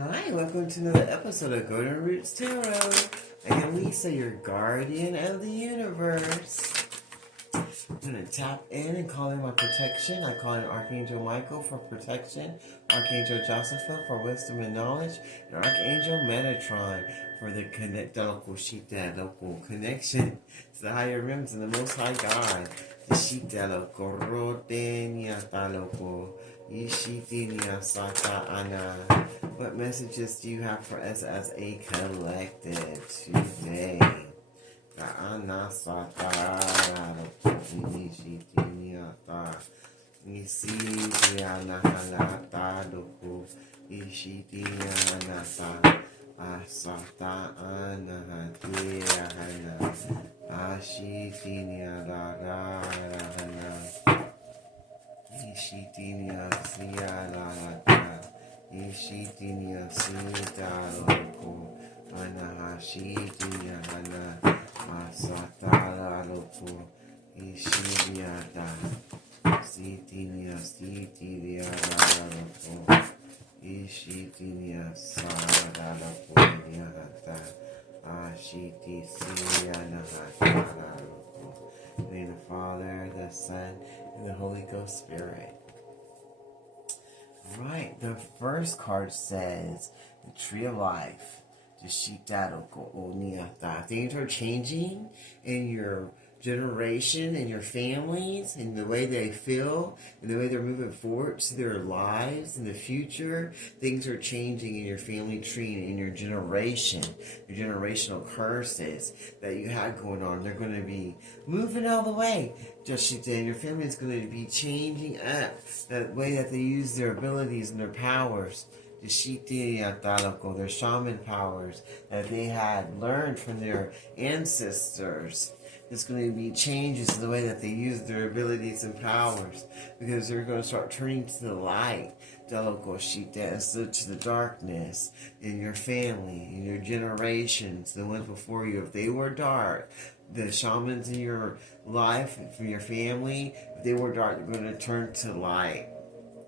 Hi, welcome to another episode of Golden Roots Tarot. I am Lisa, your guardian of the universe. I'm going to tap in and call in my protection. I call in Archangel Michael for protection, Archangel Josepha for wisdom and knowledge, and Archangel Metatron for the local connection to the higher realms and the Most High God. The Shita local, Rodenia local, Ishitinia Sata Ana. What messages do you have for us as a collective today? Ishitinia sita loko anahashitinia hana asatara loko ishitiata sitinia sitiria loko ishitinia sara loko niata ashiti siria nahatara loko. In the Father, the Son, and the Holy Ghost Spirit. Right, the first card says the Tree of Life. Things are changing in your generation and your families and the way they feel and the way they're moving forward to their lives in the future. Things are changing in your family tree and in your generation, your generational curses that you had going on. They're going to be moving all the way. And your family is going to be changing up that way that they use their abilities and their powers. Their shaman powers that they had learned from their ancestors. There's going to be changes in the way that they use their abilities and powers because they're going to start turning to the light, instead to the darkness in your family, in your generations, the ones before you. If they were dark, the shamans in your life, from your family, if they were dark, they're going to turn to light.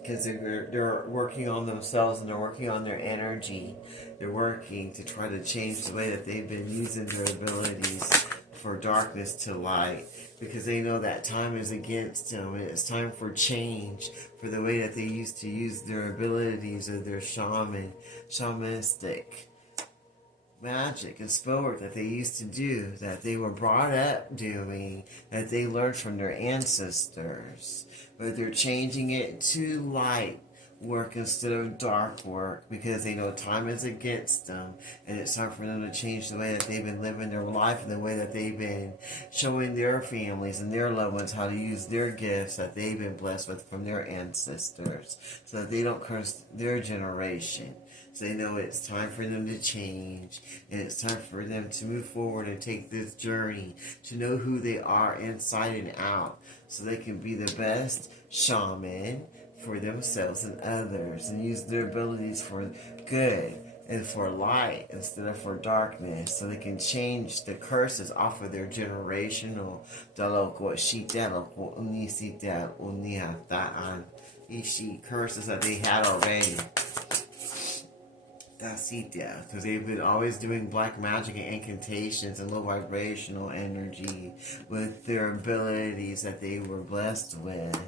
Because they're working on themselves and they're working on their energy. They're working to try to change the way that they've been using their abilities for darkness to light. Because they know that time is against them and it's time for change for the way that they used to use their abilities of their shamanistic magic and spell work that they used to do, that they were brought up doing, that they learned from their ancestors. But they're changing it to light work instead of dark work because they know time is against them and it's time for them to change the way that they've been living their life and the way that they've been showing their families and their loved ones how to use their gifts that they've been blessed with from their ancestors so that they don't curse their generation. So they know it's time for them to change and it's time for them to move forward and take this journey to know who they are inside and out so they can be the best shaman for themselves and others and use their abilities for good and for light instead of for darkness so they can change the curses off of their generational curses that they had already. Because they've been always doing black magic and incantations and low vibrational energy with their abilities that they were blessed with.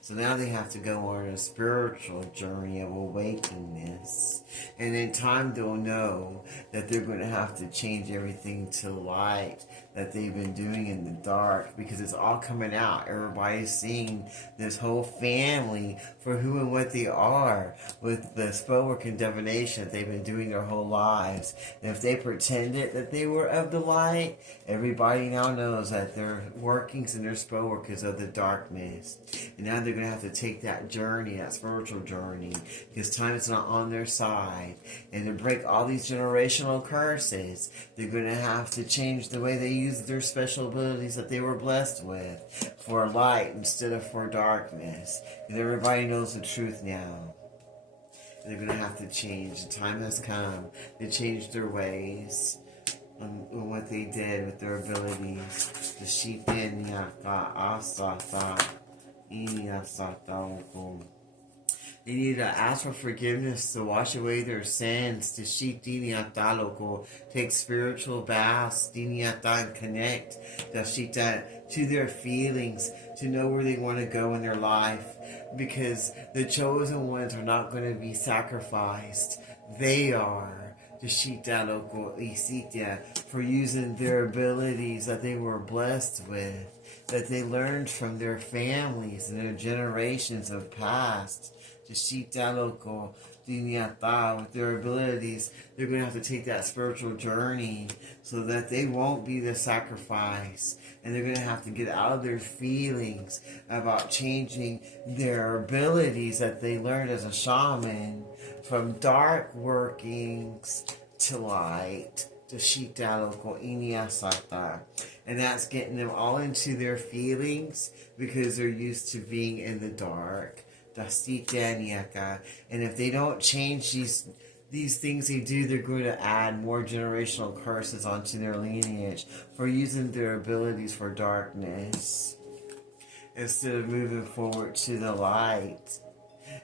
So now they have to go on a spiritual journey of awakeness. And in time they'll know that they're going to have to change everything to light that they've been doing in the dark because it's all coming out. Everybody's seeing this whole family for who and what they are with the spell work and divination that they've been doing their whole lives. And if they pretended that they were of the light, everybody now knows that their workings and their spell work is of the darkness. And now they're going to have to take that journey, that spiritual journey, because time is not on their side. And to break all these generational curses, they're going to have to change the way they use their special abilities that they were blessed with for light instead of for darkness. And everybody knows the truth now. And they're going to have to change. The time has come to change their ways on what they did with their abilities. The They need to ask for forgiveness to wash away their sins, to take spiritual baths, and connect to their feelings, to know where they want to go in their life. Because the chosen ones are not going to be sacrificed. They are. For using their abilities that they were blessed with, that they learned from their families and their generations of past. With their abilities, they're going to have to take that spiritual journey so that they won't be the sacrifice. And they're going to have to get out of their feelings about changing their abilities that they learned as a shaman from dark workings to light. And that's getting them all into their feelings because they're used to being in the dark. And if they don't change these things they do, they're going to add more generational curses onto their lineage for using their abilities for darkness instead of moving forward to the light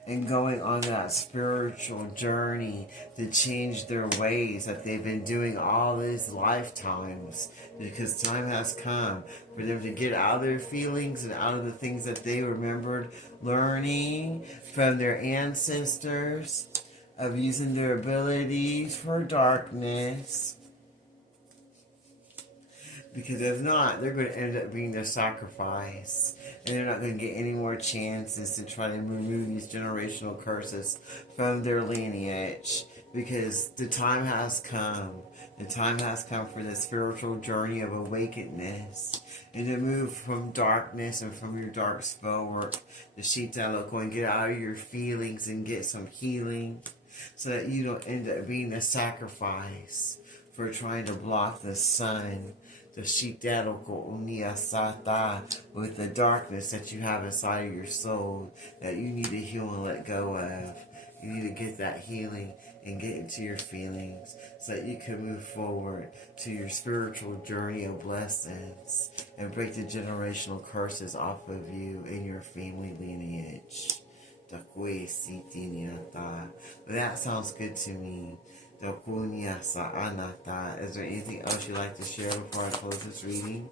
and going on that spiritual journey to change their ways that they've been doing all these lifetimes, because time has come for them to get out of their feelings and out of the things that they remembered learning from their ancestors of using their abilities for darkness. Because if not, they're going to end up being their sacrifice. And they're not going to get any more chances to try to remove these generational curses from their lineage. Because the time has come. The time has come for the spiritual journey of awakenedness. And to move from darkness and from your dark spell work to Shitalo, and get out of your feelings and get some healing. So that you don't end up being the sacrifice for trying to block the sun. With the darkness that you have inside of your soul that you need to heal and let go of. You need to get that healing and get into your feelings so that you can move forward to your spiritual journey of blessings and break the generational curses off of you and your family lineage. But that sounds good to me. Is there anything else you'd like to share before I close this reading?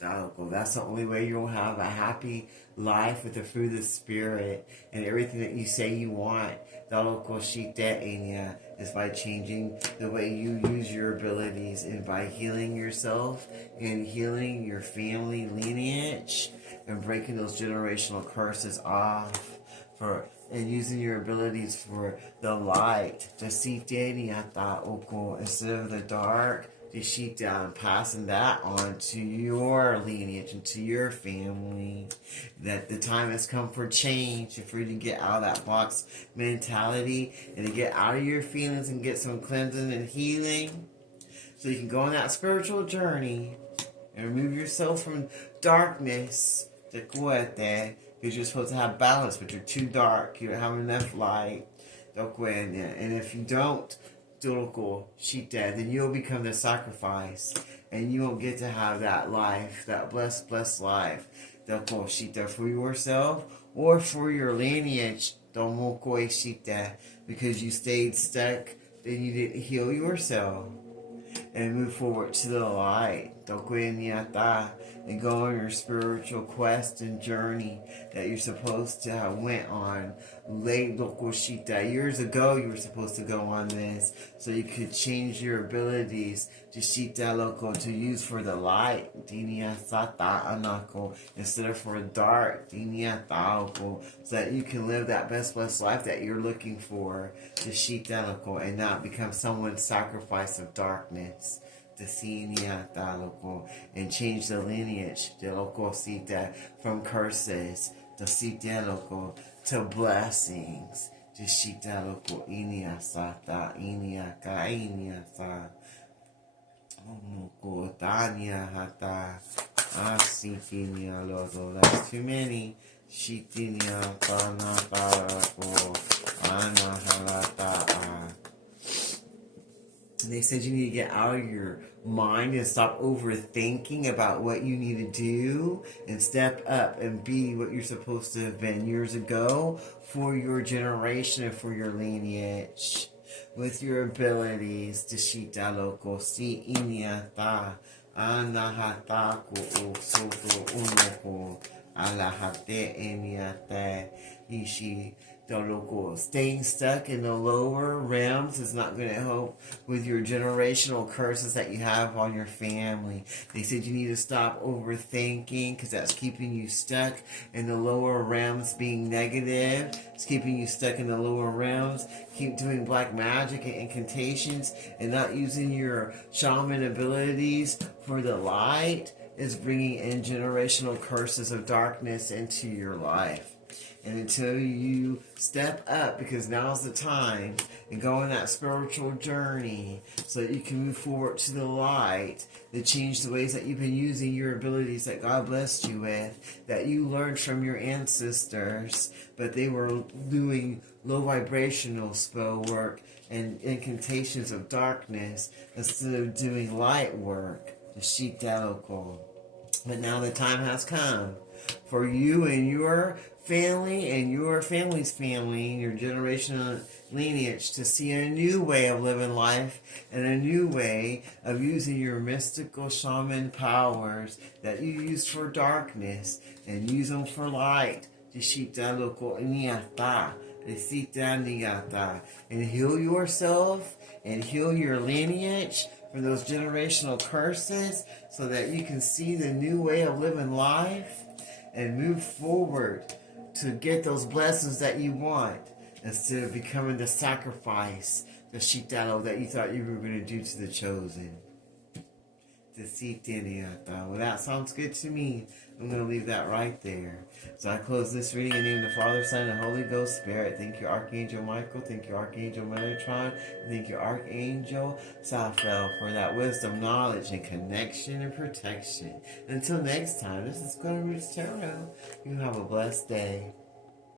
That's the only way you'll have a happy life with the fruit of the Spirit and everything that you say you want. Is by changing the way you use your abilities and by healing yourself and healing your family lineage and breaking those generational curses off and using your abilities for the light to see instead of the dark. And passing that on to your lineage and to your family. That the time has come for change and for you to get out of that box mentality and to get out of your feelings and get some cleansing and healing. So you can go on that spiritual journey and remove yourself from darkness. Because you're supposed to have balance, but you're too dark. You don't have enough light. And if you don't, then you'll become the sacrifice and you won't get to have that life, that blessed life for yourself or for your lineage, because you stayed stuck, then you didn't heal yourself and move forward to the light and go on your spiritual quest and journey that you're supposed to have went on years ago. You were supposed to go on this so you could change your abilities to use for the light instead of for dark, so that you can live that best blessed life that you're looking for and not become someone's sacrifice of darkness. And change the lineage from curses to blessings. That's too many. They said you need to get out of your mind and stop overthinking about what you need to do and step up and be what you're supposed to have been years ago for your generation and for your lineage. With your abilities, Tashita Loko, Si Inyata, Anahata Ko Soto Unoko, Alahate Inyate, Ishi. Staying stuck in the lower realms is not going to help with your generational curses that you have on your family. They said you need to stop overthinking because that's keeping you stuck in the lower realms being negative. It's keeping you stuck in the lower realms. Keep doing black magic and incantations and not using your shaman abilities for the light is bringing in generational curses of darkness into your life. And until you step up, because now's the time, and go on that spiritual journey so that you can move forward to the light, to change the ways that you've been using your abilities that God blessed you with, that you learned from your ancestors, but they were doing low vibrational spell work and incantations of darkness instead of doing light work, the Shikdaloko. But now the time has come for you and your family and your family's family, your generational lineage, to see a new way of living life and a new way of using your mystical shaman powers that you use for darkness and use them for light. And heal yourself and heal your lineage from those generational curses so that you can see the new way of living life and move forward to get those blessings that you want instead of becoming the sacrifice, the shitalo that you thought you were going to do to the chosen. Well, that sounds good to me. I'm going to leave that right there. So I close this reading in the name of the Father, Son, and Holy Ghost Spirit. Thank you, Archangel Michael. Thank you, Archangel Metatron. Thank you, Archangel Sapphel, for that wisdom, knowledge, and connection and protection. Until next time, this is Glenn Roots Tarot. You have a blessed day.